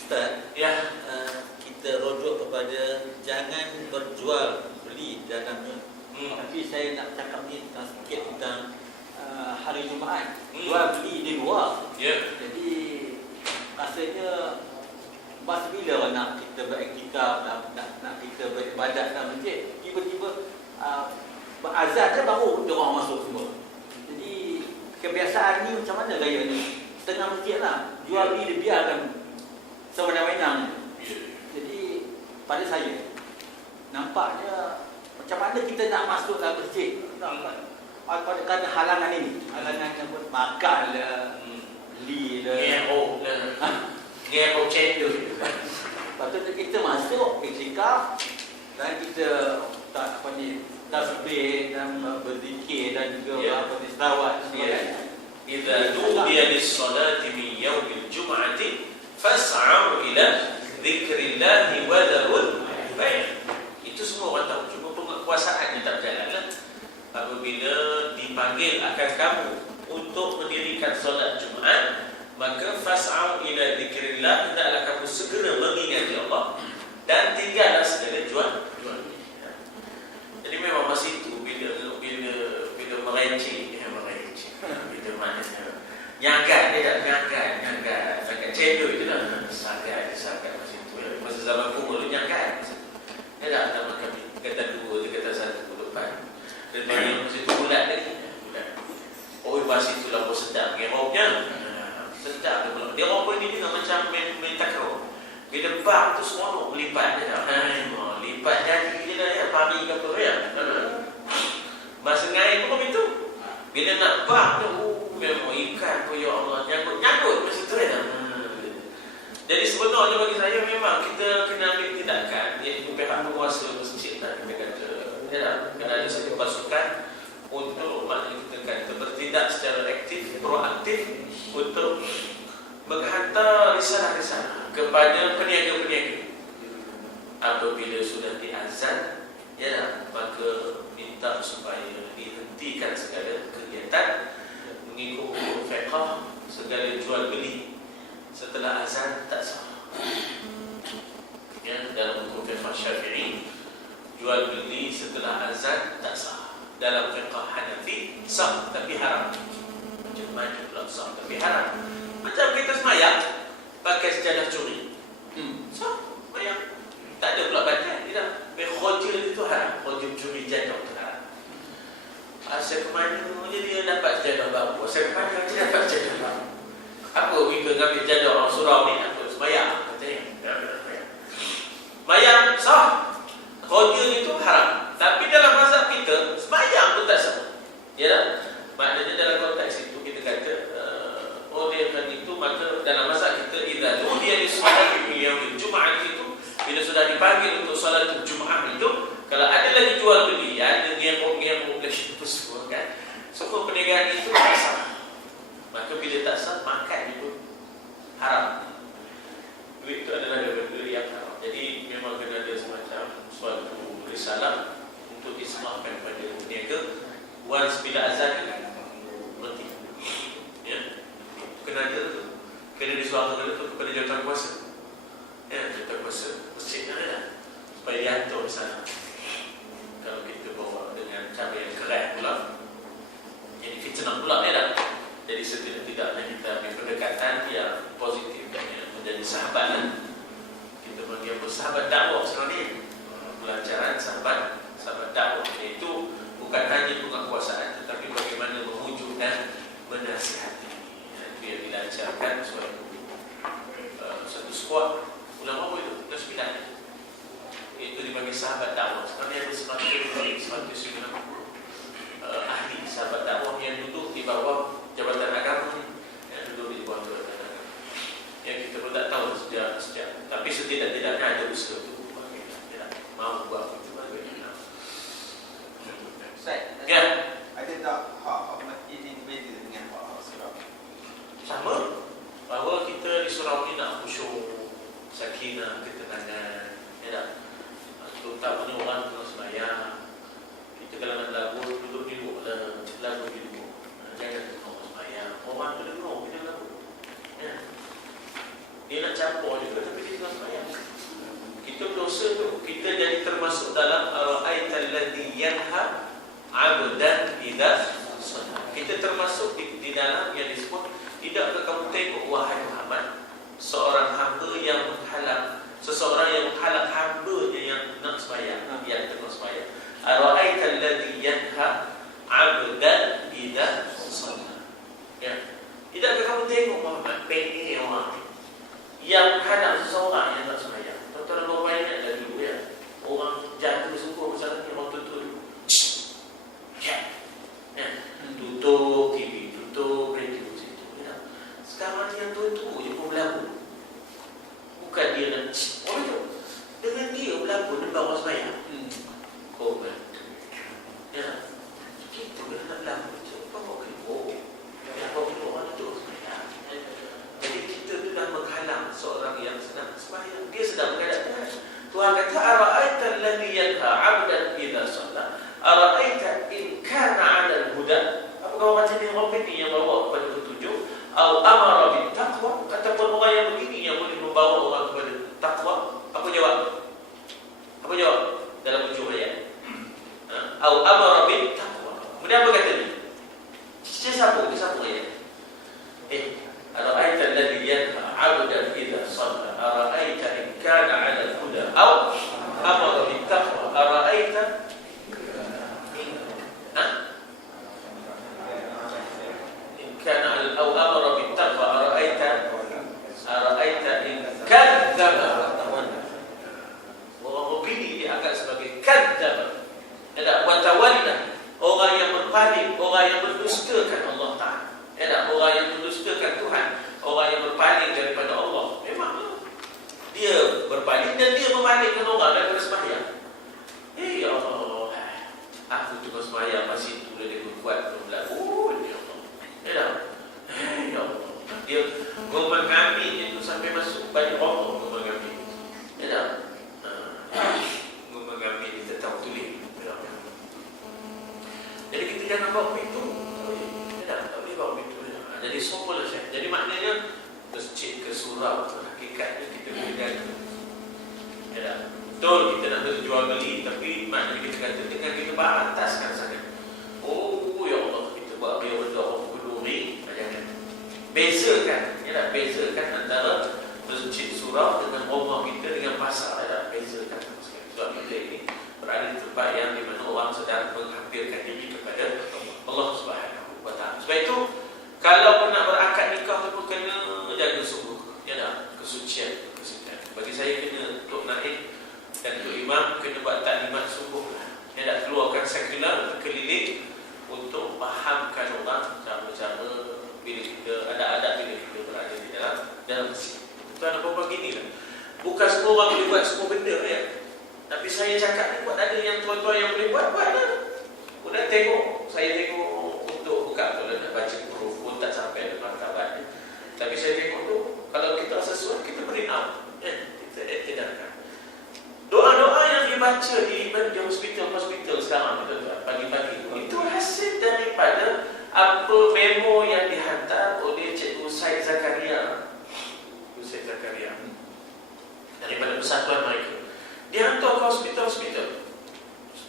Ustaz, ya, kita rujuk kepada jangan berjual beli dalamnya. Tapi saya nak cakap ni sedikit tentang hari Jumaat, jual beli di luar. Jadi rasanya masa bila nak kita beriktikaf, nak kita beribadat dalam masjid, tiba-tiba berazan je baru dia orang masuk semua. Jadi kebiasaan ni macam mana gaya ni? Setengah masjid lah, jual beli dibiarkan sewenang-wenang. Jadi pada saya nampaknya macam mana kita nak masuk dalam masjid, kerana halangan ini, halangan yang makan lah, beli lah, ngero cendol. patutnya kita masuk iktikaf dan kita tak apa ni, tasbih dan berzikir dan juga selawat sebagainya. Idza nudiya lis-salati min yaumil jum'ati fas'au ila dzikrillahi wa dharul bai'. Itu semua orang tahu, cuma penguasaannya tak berjalan lah. Apabila dipanggil akan kamu untuk mendirikan solat Jumaat, maka fas'au ila dzikrillah, hendaklah kamu segera mengingati Allah dan tinggallah segala jual. Jadi memang masa itu bila mereceh, bila maknanya nyagat, dia tak nyagat cendol itu lah, sagat masa itu. Masa zaman kumul tu nyagat. Dia tak makan kata dua, dia kata satu depan. Dan dia masa itu bulat lagi. Oh, masa itu lah sedap ngeroknya. Sedap dia pula. Dia orang pun ini juga macam main takraw. Bila bak tu semua melipat dia dah. Lipat jadi je lah ya, pari ke apa ya. Masa ngair pun begitu. Bila nak bak tu, memang ikan pun ya Allah nyangkut masa tu ya. Jadi sebenarnya bagi saya memang kita kena ambil tindakan, iaitu pihak penguasa masjid dan kita kata kena ada satu pasukan untuk maknanya kita kata bertindak secara aktif, proaktif untuk menghantar risalah-risalah kepada peniaga-peniaga. Apabila sudah diazan, maka minta supaya dihentikan segala kegiatan mengikut fiqh, segala jual beli setelah azan tak sah. Dalam hukum fiqh Syafi'i, jual beli setelah azan tak sah. Dalam fiqh Hanafi sah tapi haram. Macam mana pula sah tapi haram? Macam kita semayang pakai sejadah curi, sah semayang, tak ada pula batal. Tidak, khojil itu haram. Khojil curi jadah itu haram. Saya kemana jadi dia dapat sejadah baru? Saya kemana dia dapat sejadah baru? Apa kita ngambil jadah orang surau ni? Apa semayang? Katanya semayang sah, khojil itu haram. Tapi dalam mazhab kita semayang pun tak sah. Maknanya dalam konteks itu kita kata oleh kerana itu maka dalam mazhab kita idza nudiya lis-salati fi yaumil jum'ah itu, bila sudah dipanggil untuk solat Jumaat itu, kalau ada lagi jual beli, ada ngerok-ngerok semua kan, semua perniagaan itu tak sah. Maka bila tak sah, makan itu haram. Duit itu adalah benda yang haram. Jadi memang kena ada semacam suatu risalah untuk disemaahkan kepada peniaga. Once bila azan berhenti, kena ada tu, kena disuarakan tu kepada jawatan kuasa, jawatan kuasa masjid ada supaya diatur di sana. Kalau kita bawa dengan cara yang keras pula, jadi fitnah pula Jadi setidak-tidaknya kita ambil pendekatan yang positif dan yang menjadi sahabat. Kita panggil sahabat dakwah sebenarnya. Pelajaran sahabat dakwah, iaitu bukan hanya penguasaan tetapi bagaimana memujuk dan menasihati. Itu yang dilancarkan satu squad ulama itu ke 9. Itu dipanggil sahabat dakwah. Sebenarnya ada 190 ahli sahabat dakwah yang duduk di bawah jabatan agama, yang duduk di bawah jabatan agama. Yang kita pun tak tahu sejak. Tapi setidak-tidaknya ada usaha itu. Mau buat itu bagaimana? Ustaz, ada tak hak masjid ini berbeza dengan hak surau? Sama, bahawa kita di surau ni nak khusyuk, sakinah, ketenangan, terutamanya orang tengah sembahyang. Kita kalau nak lagu duduk di luar, lagu di luar. Jangan tengah sembahyang. Orang tu dengar kita lagu. Dia nak campur juga tapi dia tengah sembahyang. Kita berdosa tu. Kita jadi termasuk dalam ara'aital ladzi yanha 'abdan idza shalah. Kita termasuk di dalam yang disebut, tidakkah kamu tengok wahai Muhammad, seorang hamba yang menghalang, seseorang yang menghalang hamba-Nya yang nak sembahyang, yang tengah sembahyang. Ara'aital ladzi yanha 'abdan idza shalah. Tidakkah kamu tengok Muhammad pengen orang yang menghalang seseorang yang tak sembahyang? Tuan-tuan dan puan ingatlah dulu orang jatuh sungguh macam ni, orang tutup dulu. Tutup TV, tutup radio situ. Sekarang yang tutup je pun berlaku. Bukan dia nak orang tu. Dengan dia berlaku depan orang sembahyang. Kau bantu. Kita kena nak berlaku je. Bawa keluar. Bawa keluar orang itu sembahyang. Jadi kita tu dah menghalang seorang yang sedang sembahyang. Dia sedang menghadap Tuhan kata, ara'aital ladzi yanha 'abdan idza shalah, ara'aita in kana 'ala al-huda. Apakah orang jenis orang ini yang bawa kepada petunjuk, atau amara bit taqwa, ataupun orang yang begini yang boleh membawa orang kepada takwa? Apa jawab? Apa jawab dalam hujung ayat? Atau amara bit taqwa. Kemudian apa kata dia? Dia sambung ayat. Ara'aita alladhi yanha 'abdan idza shalah, ara'aita in kana 'ala al-huda aw amara bit taqwa, ara'aita in kana 'ala aw amara bit taqwa, ara'aita in kadzdzaba wa tawalla. Orang begini dianggap sebagai kadzdzaba wa tawalla, orang yang berpaling, orang yang mendustakan Allah Ta'ala. Orang yang mendustakan Tuhan, orang yang berpaling daripada Allah. Memang malingkan orang dan kena sembahyang. Ya Allah, aku tengah sembahyang masih tu dia buat berlaku. Ya Allah. Ya dah. Ya Allah. Dia gomang kambing itu sampai masuk banyak orang gomang kambing. Ya dah. Gomang kambing kita tahu tulis. Ya dah. Jadi kita jangan bawa itu. Ya dah. Tak boleh bawa itu. Jadi sopolah saya. Jadi maknanya masjid ke surau hakikatnya kita boleh jaga. Ya dah. Betul kita nak jual beli, tapi maknanya kita kata dengan kita bataskan sangat. Oh ya Allah, kita buat biar benda orang peduli jangan. Bezakan, ya dah, bezakan antara masjid surau dengan rumah kita dengan pasar. Ya dah, bezakan. Sebab kita ini berada di tempat yang di mana orang sedang menghampirkan diri kepada Allah Subhanahu wa Ta'ala. Sebab itu kalau nak berakad nikah tu kena jaga sungguh. Ya dah, kesucian. Bagi saya kena Tok Naib dan Tok Imam kena buat taklimat sungguh. Ya dah, keluarkan sekular keliling untuk fahamkan orang cara-cara bila kita ada bila kita berada di dalam masjid. Itu ada apa begini lah. Bukan semua orang boleh buat semua benda ya. Tapi saya cakap ni buat ada yang tuan-tuan yang boleh buat lah. Kemudian saya tengok untuk buka kalau nak baca huruf pun tak sampai ke martabat. Tapi saya tengok tu kalau kita rasa sesuai kita beri out. Kita edarkan. Doa-doa yang dibaca di hospital sekarang pagi-pagi itu hasil daripada apa memo yang dihantar oleh Cikgu Syed Zakaria. Syed Zakaria daripada persatuan mereka. Dia hantar ke hospital.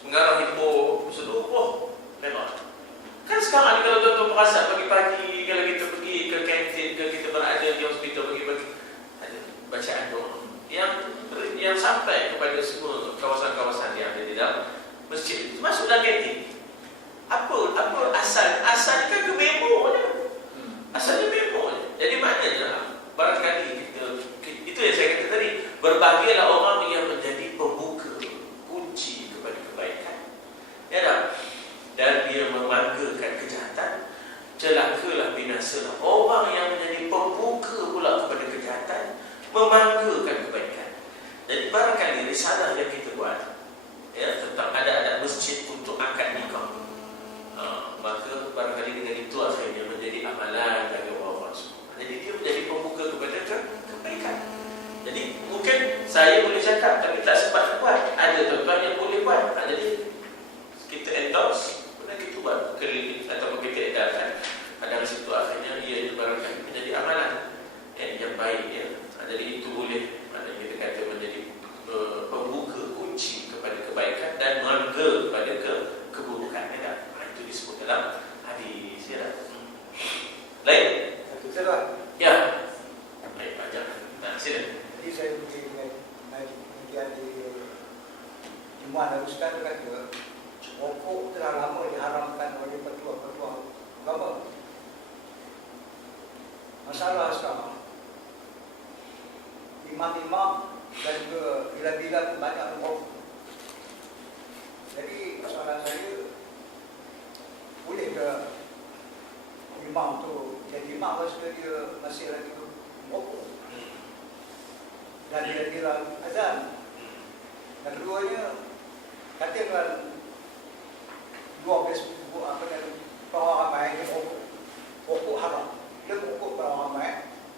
Mengarah info seluruh memang. Kan sekarang kalau tuan-tuan perasan pagi-pagi kalau kita pergi ke kantin ke kita berada di hospital pagi-pagi ada bacaan doa yang sampai kepada semua kawasan-kawasan yang ada di dalam masjid. Masuk dalam kantin. Apa asal kan ke memo je. Asalnya memo je. Jadi maknanya barangkali kita itu yang saya kata tadi, berbahagialah orang yang menjadi pembuka kunci kepada kebaikan. Ya tak? Dan dia memanggakan kejahatan, celakalah binasalah orang yang menjadi pembuka pula kepada kejahatan, memanggakan kebaikan. Jadi barangkali risalah yang kita buat ya tentang ada masjid untuk akad nikah, maka barangkali dengan itu akhirnya menjadi amalan bagi orang-orang semua. Jadi dia menjadi pembuka kepada kebaikan. Jadi mungkin saya boleh cakap tapi tak sempat buat. Ada tuan-tuan yang boleh buat. Jadi kita endorse, kemudian kita buat keliling atau kita edarkan. Pada situ akhirnya ia barangkali menjadi amalan yang baik ya. Jadi itu boleh kita kata menjadi pembuka kunci kepada kebaikan dan mengharga kepada keburukan. Ya, itu disebut dalam hadis. Ya. Lain? Betul. Ya. Baik, panjang. Nah, sila. Jadi saya pergi dengan di Jumat dan Ustaz kata rokok telah lama diharamkan oleh petua-petua agama. Masalah sekarang imam-imam dan juga bila-bila banyak merokok. Jadi soalan saya, boleh ke imam tu jadi imam pasal dia masih lagi merokok dan dia bilang azan. Dan keduanya katakan dua Facebook apa dan orang ramai dia merokok haram. Dia merokok orang ramai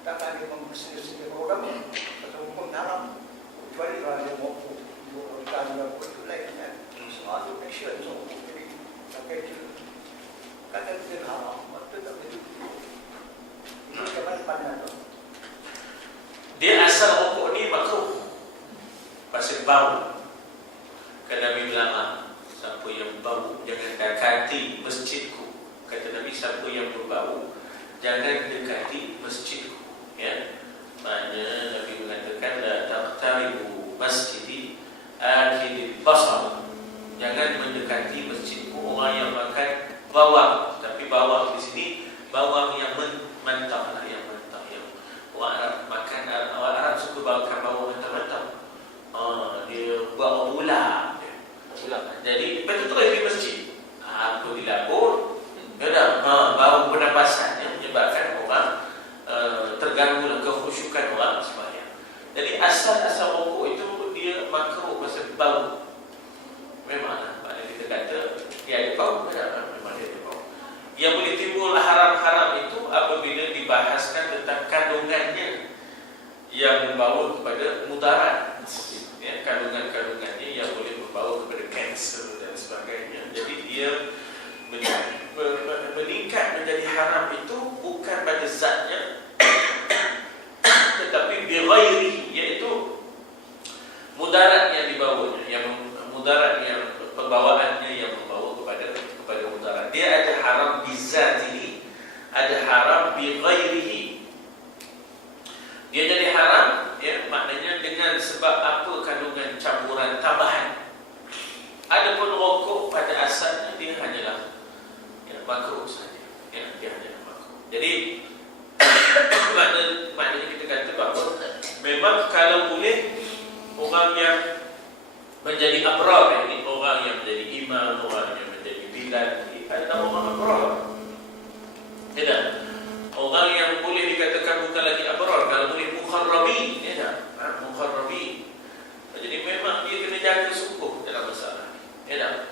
takkan dia mempersedia program atau hukum haram. Kecuali kalau dia merokok dan itu lainnya. Semua itu action so jadi pakai itu kata dia haram. Waktu tak begitu. Ini macam mana tu? Dia asal rokok ni makruh pasal bau. Kata Nabi bilang, siapa yang bau jangan dekati masjidku. Kata Nabi, siapa yang berbau jangan dekati masjidku. Ya, maknanya Nabi mengatakan la taqtaribu masjidi akil basar. Jangan mendekati masjidku orang yang makan bawang. Tapi bawang di sini bawang yang mentah lah, yang mentah yang orang Arab makan. Orang Arab suka makan bawang mentah-mentah. Dia buat ular. Jadi betul-betul di masjid. Apabila pun bau pernafasan yang menyebabkan orang terganggu kekhusyukan orang sembahyang. Jadi asal-asal rokok itu dia makan makruh pasal bau. Memanglah, maknanya kita kata dia ada bau, memang dia ada bau. Yang boleh timbul haram-haram itu apabila dibahaskan tentang kandungannya yang membawa kepada mudarat, ya, kandungan-kandungannya yang boleh membawa kepada kanser dan sebagainya. Jadi dia meningkat menjadi haram itu bukan pada zatnya tetapi bighairi, iaitu mudarat yang dibawanya, yang mudarat yang pembawaannya yang membawa kepada mudarat. Dia ada haram bizatihi, ada haram bighairihi. Dia jadi haram, ya, maknanya dengan sebab apa kandungan campuran tambahan. Adapun rokok pada asalnya dia hanyalah makruh saja, ya, dia hanyalah makruh. Jadi maknanya kita kata bahawa memang kalau boleh orang yang menjadi abrar, ini orang yang menjadi imam, orang yang menjadi bilal, adalah orang abrar. Tidak, orang yang boleh dikatakan bukan lagi abrar, kalau boleh mukharrabin, ya, mukharrabin. Jadi memang dia kena jaga sungguh dalam masalah. Ya,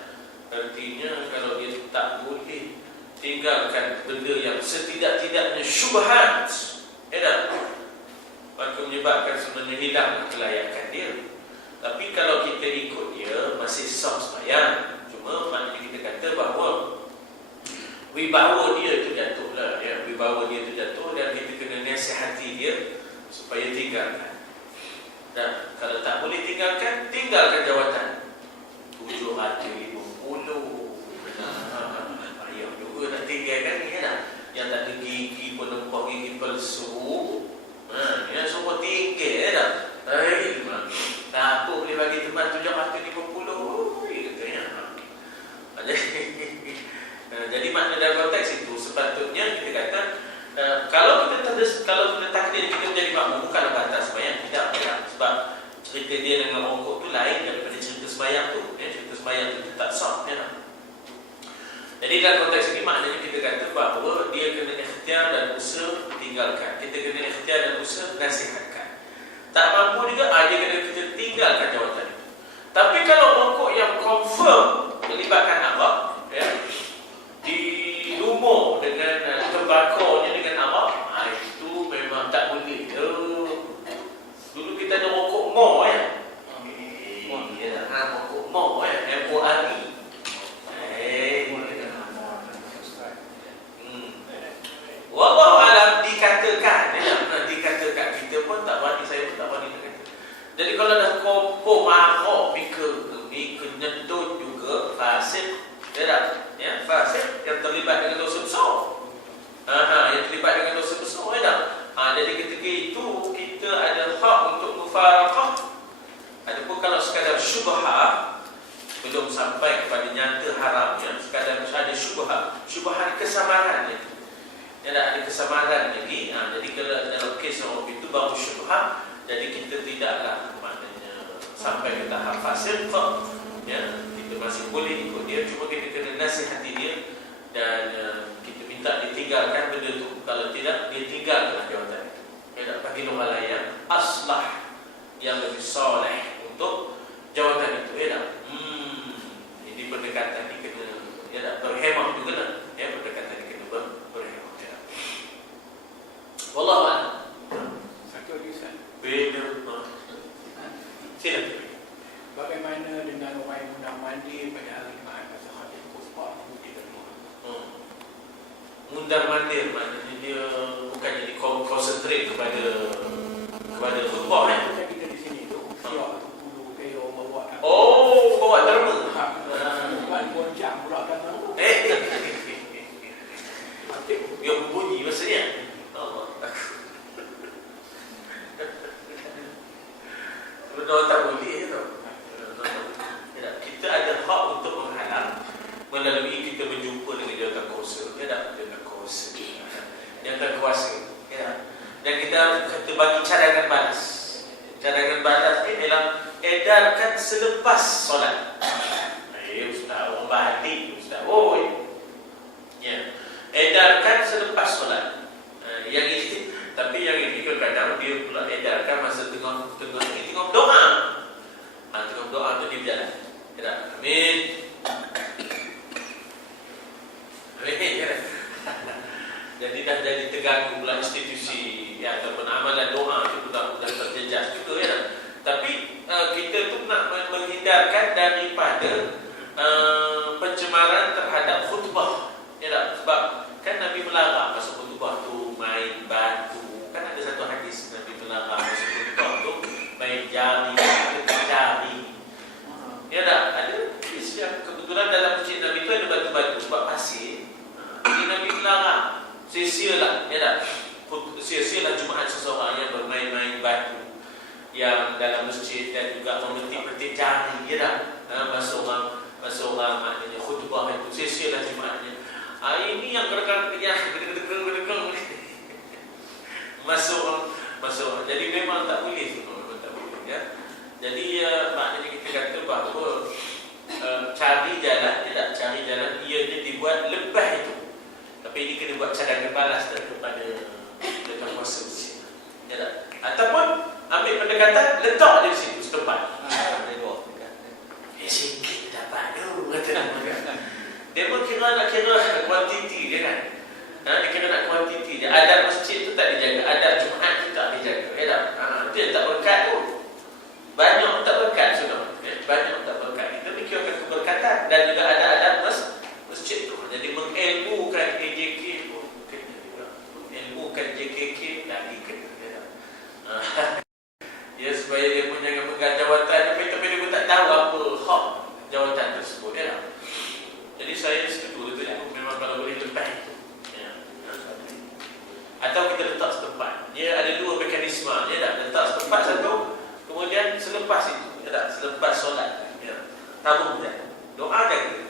artinya kalau dia tak boleh tinggalkan benda yang setidak-tidaknya syubhat, ya, maka menyebabkan sebenarnya hilang kelayakan dia. Tapi kalau kita ikut dia masih sah sembahyang. Cuma maknanya kita kata bahawa wibawa dia tu jatuhlah, ya, wibawa dia tu jatuh dan kita kena nasihati dia supaya tinggalkan. Dan kalau tak boleh tinggalkan, tinggalkan jawatan 750. Payah juga nak tinggalkan ni, kan? Yang tak ada gigi pun nampak gigi palsu. Ya, semua tinggal dah. Tak apa boleh bagi teman 750, katanya. Jadi makna dalam konteks itu sepatutnya kita kata kalau kita takdir kita menjadi makmum bukan batas sembahyang, tidak. Sebab cerita dia dengan rokok tu lain daripada cerita sembahyang tu, ya, cerita sembahyang tu tak sah, ya. Jadi dalam konteks ini maknanya kita kata bahawa dia kena ikhtiar dan usaha tinggalkan. Kita kena ikhtiar dan usaha nasihatkan. Tak mampu juga, dia kena kita tinggalkan jawatan itu. Tapi kalau rokok yang confirm melibatkan arak, ya, dilumur dengan tembakonya dengan arak, itu memang tak boleh. Dulu kita ada rokok mo, ya. Rokok mo, ya, M-O-R-E. Wallahu alam dikatakan, ya, dikatakan kita pun tak berani, saya pun tak berani kata. Jadi kalau dah kopok marok mika nyedut juga fasik, ya, fasik yang terlibat dengan dosa besar. Yang terlibat dengan dosa besar, ya. Jadi ketika itu kita ada hak untuk mufaraqah. Adapun kalau sekadar syubhat belum sampai kepada nyata haramnya, sekadar ada syubhat kesamaran ni. Ada kesamaran lagi. Jadi kalau dalam kes orang itu baru syubhat, jadi kita tidaklah maknanya sampai ke tahap fasik, ya, kita masih boleh ikut dia, cuma kita kena nasihati dia dan kita minta dia tinggalkan benda tu. Kalau tidak, dia tinggalkan jawatan itu. Ya, bagi orang lain aslah yang lebih soleh untuk jawatan itu. Ya, jadi pendekatan ni kena, ya, berhemah juga lah. Ya, pendekatan ni kena berhemah. Ya. Wallahu a'lam. Satu lagi Ustaz. Silakan. Bagaimana dengan orang yang mundar mandir pada hari Jumaat pasal hadis khutbah di rumah? Mundar mandir maknanya dia bukan jadi konsentrate kepada khutbah, kan? Macam kita di sini tu, siap dulu dia bawa. Bawa derma. Bukan goncang pula agama tu. Dia berbunyi maksudnya. Allah. Benar tak boleh tu. Kita ada hak untuk menghalang melalui kita berjumpa dengan jawatan kuasa. Jawatan kuasa. Ya. Dan kita kata bagi cadangan balas. Cadangan balas ni ialah edarkan selepas solat. Ustaz, orang balik Ustaz. Ya. Edarkan selepas solat. Yang ini, tapi yang ini kadang-kadang dia pula edarkan masa tengah doa. Tengah doa tu dia berjalan. Ya tak? Amin. Amin. Ya tak? Jadi dah jadi terganggu pula institusi ya, ataupun amalan doa tu sudah terjejas juga ya. Tapi kita tu nak menghindarkan daripada pencemaran terhadap khutbah. Ya tak? Sebab kan Nabi melarang masa khutbah tu main batu. Kan ada satu hadis Nabi melarang masa khutbah tu main jari. Ya tak? Ada hadis yang kebetulan dalam masjid Nabi tu ada batu-batu sebab pasir. Jadi Nabi melarang. Sia-sialah, ya tak? Sia-sialah Jumaat seseorang yang bermain-main batu yang dalam masjid dan juga memetik-petik jari, ya tak? Masa orang maknanya khutbah itu, sia-sialah Jumaatnya. Ini yang kadang-kadang masa orang. Jadi memang tak boleh tu, memang tak boleh, ya. Jadi maknanya kita kata bahawa cari jalan, ya tak? Cari jalan ianya dibuat lebah itu. Tapi ini kena buat cadangan balas kepada kuasa Mesir. Ya tak? Ataupun ambil pendekatan letak di situ setempat. Ada dua. Sikit dapat tu. Dia pun nak kira kuantiti dia kan. Dia kira nak kuantiti dia. Adat masjid tu tak dijaga, adat Jumaat tu tak dijaga. Ya tak? Dia tak berkat tu. Banyak tak berkat sudah. Banyak tak berkat. Kita fikirkan keberkatan dan juga ada adat masjid tu. Jadi mengilmukan AJK pun kena juga. Mengilmukan JKK lagi kena. Ya, supaya dia pun jangan pegang jawatan tapi dia pun tak tahu apa hak jawatan tersebut. Ya. Jadi saya setuju itu memang kalau boleh lepas itu. Ya. Atau kita letak setempat. Dia ada dua mekanisme. Dia dah letak setempat satu, kemudian selepas itu, ya tak? Selepas solat. Ya. Tabung dia. Doa jaga.